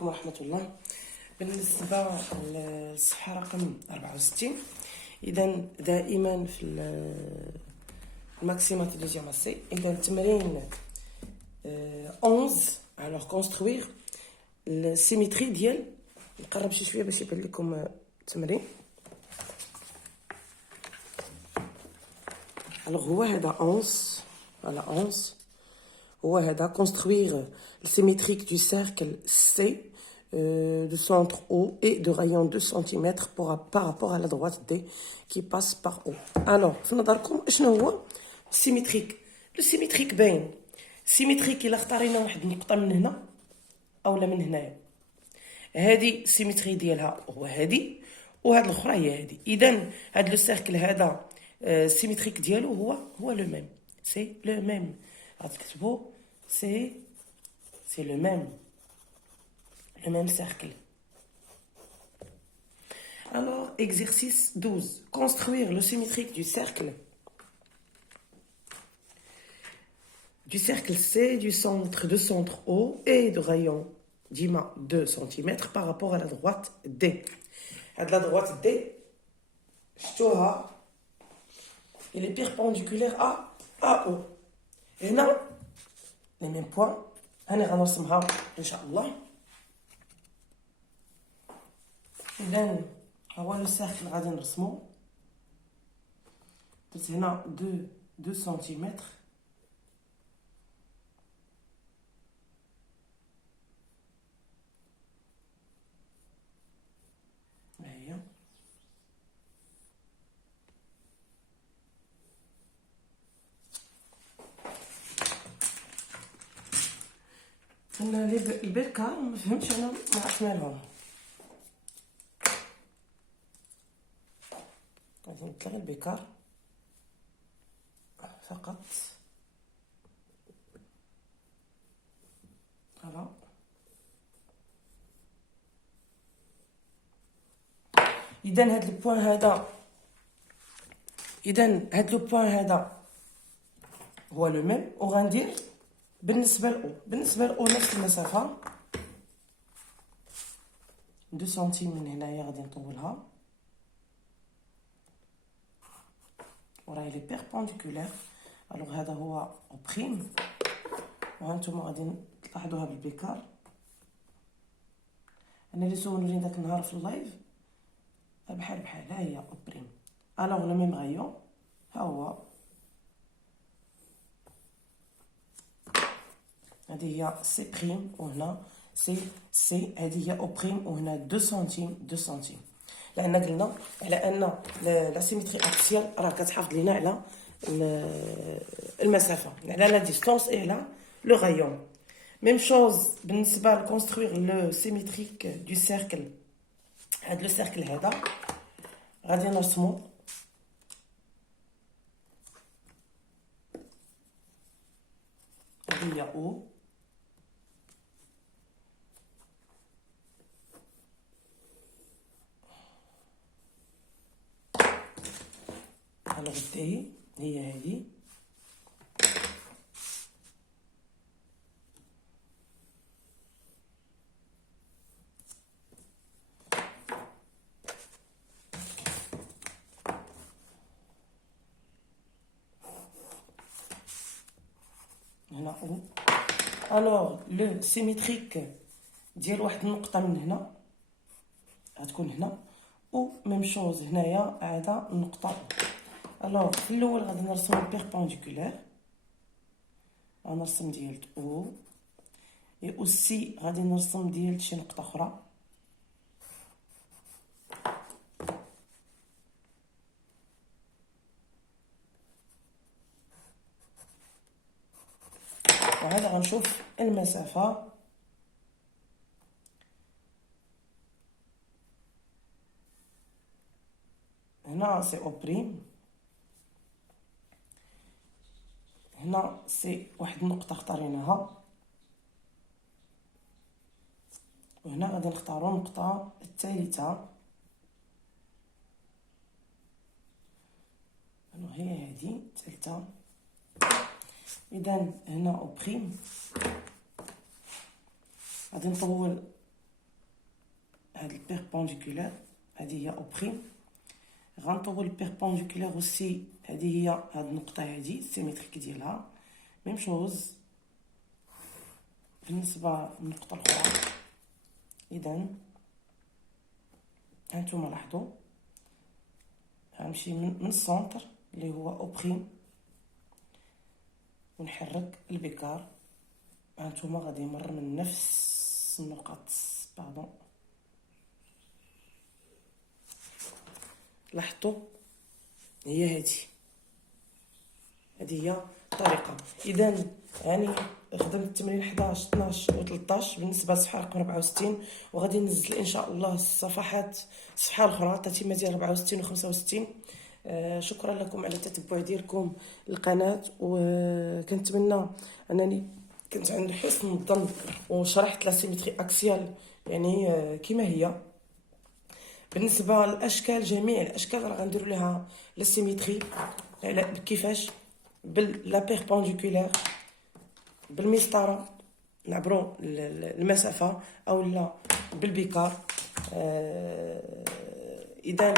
عليكم ورحمة الله. بالنسبة للصفحة رقم 64، إذا دائما في الماكسيمات دوزيام اسي، إذا التمرين 11 alors construire السيمتري ديال، نقرب شي شوية باش يبان لكم التمرين. alors هو هذا 11 على 11 هو هذا construire le symétrique du cercle C de centre O et de rayon 2 cm par rapport à la droite D qui passe par O. alors في نظركم شنو هو السيمتريك؟ لو سيمتريك باين سيمتريك الا اختارينا واحد النقطه من هنا اولا من هنايا، هذه السيمتري ديالها هو هذه، وهاد الاخرى هي هذه. اذا هاد لو سيركل هذا السيمتريك ديالو هو لو ميم، سي لو ميم. غتكتبوا سي لو ميم cercle. Alors, exercice 12. Construire le symétrique du cercle C du centre O et de rayon d'IMA 2 cm par rapport à la droite D. À la droite D, il est perpendiculaire à O. Et là, les mêmes points. هنرسمها إن شاء الله. إذا هو لو سيركل غادي نرسمو. درت هنا 2 سنتيمتر، ها هي. البركة مفهمتش انا، ما عرفت مالهم. غادي نتلغي البيكار فقط. فوالا اذا هاد البوان هذا هو لو ميم، وغندير بالنسبه لاو نفس المسافه 2 سنتيم من هنايا غادي نطولها، وراهي لي بيربونديكولير. الوغ هذا هو او بريم، وهانتوما غادي تلاحظوها بالبيكار. انا اللي سولوني داك النهار في اللايف بحال ها هي او بريم. الوغ لو ميم غايون ها هو، هذه هي سي بريم، وهنا سي هذه هي او بريم، وهنا 2 سنتيم. لان قلنا على ان لا سيمتري اكسيال راه كتحافظ لينا على المسافه، على لا ديستونس اي على لو غايون. ميم شوز بالنسبه لكونستروير لو سيمتريك دو سيركل. هاد لو سيركل هذا غادي نرسمو هي او، الوغ دي هي هذه، هنا او. الوغ لو سيمتريك ديال واحد النقطه من هنا غتكون هنا، و ميم شوز هنايا هذا النقطه. الوغ في الاول غادي نرسم البيربونديكولير، غنرسم ديال او، اي اوسي غادي نرسم ديال شي نقطه اخرى. وهذا غنشوف المسافه هنا سي او بريم، هنا سي واحد النقطه اختاريناها، وهنا غادي نختاروا النقطه الثالثه، هي هذه الثالثه. اذا هنا او بريم غادي نطول هاد البيربونديكولار، هذه هي او بريم. غنطوبو البيربونديكولار اوسي، هذه هي هاد النقطه هذه السيميتريك ديالها. ميم شوز بالنسبه للنقطه الاخرى. اذا هانتوما لاحظوا غنمشي من السونتر اللي هو او بريم ونحرك البيكار. هانتوما غادي يمر من نفس النقط. باردون، لاحظتوا هي هذه هي الطريقه. اذا يعني خدمت التمرين 11 12 و 13 بالنسبه للصفحه رقم 64، وغادي ننزل ان شاء الله الصفحه الاخرى التتمه ديال 64 و 65. شكرا لكم على التتبع ديالكم للقناه، وكنتمنى انني كنت عند حسن الظن وشرحت لا سيمتري اكسيال يعني كما هي. بالنسبه للاشكال، جميع الاشكال راه غنديروا لها لا سيمتري. كيفاش؟ بلا بيربونديكولار، بالمسطره نعبروا المسافه، او لا بالبيكار. اذا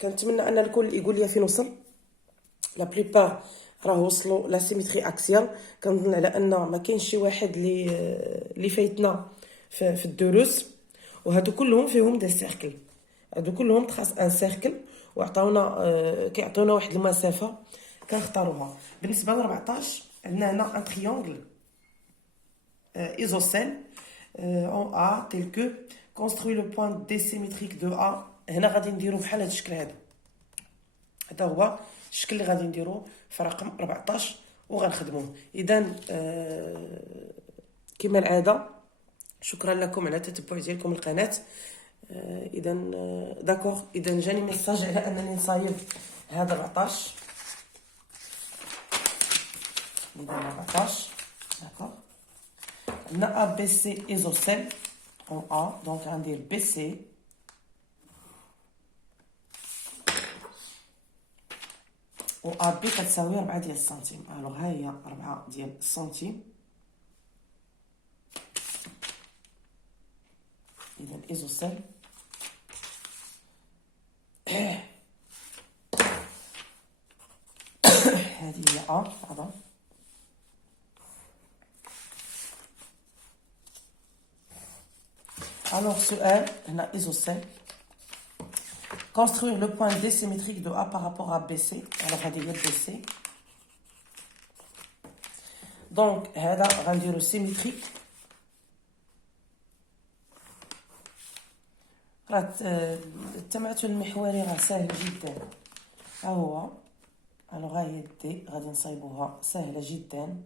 كنتمنى ان الكل يقول لي فين وصل. لا بليبار راه وصلوا لا سيمتري اكسيال. كنظن على ان ما كاينش شي واحد اللي فايتنا في الدروس، وهادو كلهم فيهم دي سيركل. هادو كلهم تخاص ان سيركل، وعطاونا كيعطيونا واحد المسافه كنختاروها. بالنسبه ل 14 عندنا هنا ان تريونغل isocèle en A tel que construit le point D symétrique de A. هنا غادي نديرو بحال هاد الشكل هذا. هذا هو الشكل اللي غادي نديرو في رقم 14 وغنخدموه. اذا كما العاده شكرا لكم على التتبع ديالكم القناه. اذا داكوغ، اذا جاني ميساج على انني نصايب هذا 14. اذا 14 داكوغ. عندنا ا بي سي ايزوسيل اون ا، دونك غندير بي سي و ا بي كتساوي 4 ديال السنتيم. الوغ ها هي 4 ديال السنتيم. اذا ايزوسيل هذه هي ا. pardon. Alors, سؤال هنا isocèle. Construire le point D symétrique de A par rapport à BC. Alors, هذه هي BC. Donc, هذا غنديرو symétrique. راه التماثل المحوري راه سهل جدا. ها هو. Alors, ها هي دي غادي نصايبوها سهلة جدا.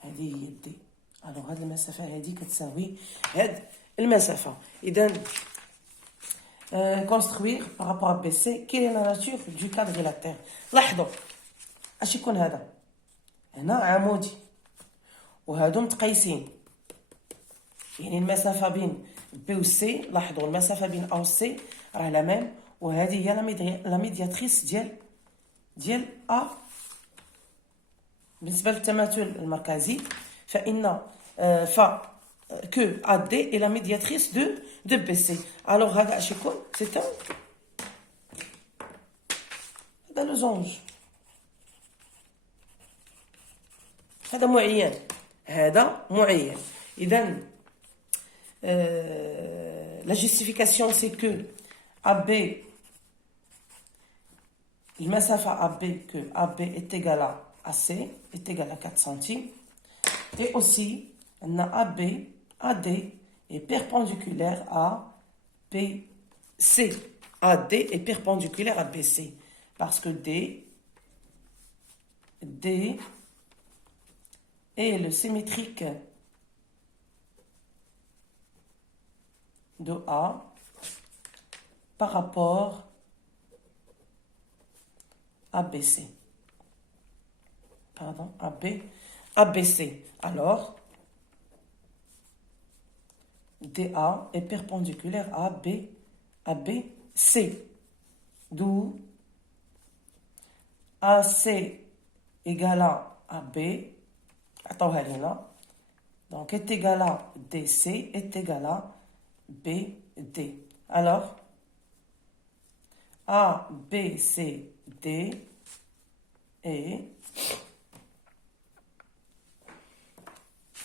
هذه هي دي. الوغ هاد المسافه هادي كتساوي هاد المسافه. اذا كونستروير بارابور بي سي كي لا ناتور دو كادريلاتير. لاحظوا اش يكون هذا. هنا عمودي وهادو متقايسين، يعني المسافه بين بي و سي. لاحظوا المسافه بين ا و سي راه لا ميم، وهذه هي لا ميدياتريس ديال ا. بالنسبه للتماثل المركزي فإن que AD est la médiatrice de BC. Alors, هذا اش يكون؟ c'est un هذا لوزونج، هذا معين، هذا معين. إذا la justification c'est que AB المسافة AB que AB est égal à AC est égal à 4 centimes. Et aussi, on a AB, AD est perpendiculaire à BC. AD est perpendiculaire à BC. Parce que D est le symétrique de A par rapport à BC. Pardon, ABC. Alors, DA est perpendiculaire à ABC. D'où AC égale à AB. عطاوها لينا Donc, est égal à DC est égal à BD. Alors, ABCD est...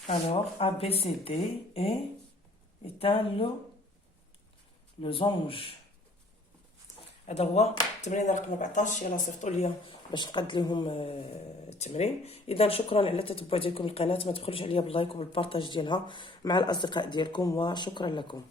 Alors, ABCD est un losange. هذا هو التمرين رقم 14. يلا صيفطوا لي باش نقد لهم التمرين. اذا شكرا على التتبع ديالكم القناه، ما تبخلوش عليا باللايك وبالبارطاج ديالها مع الاصدقاء ديالكم، وشكرا لكم.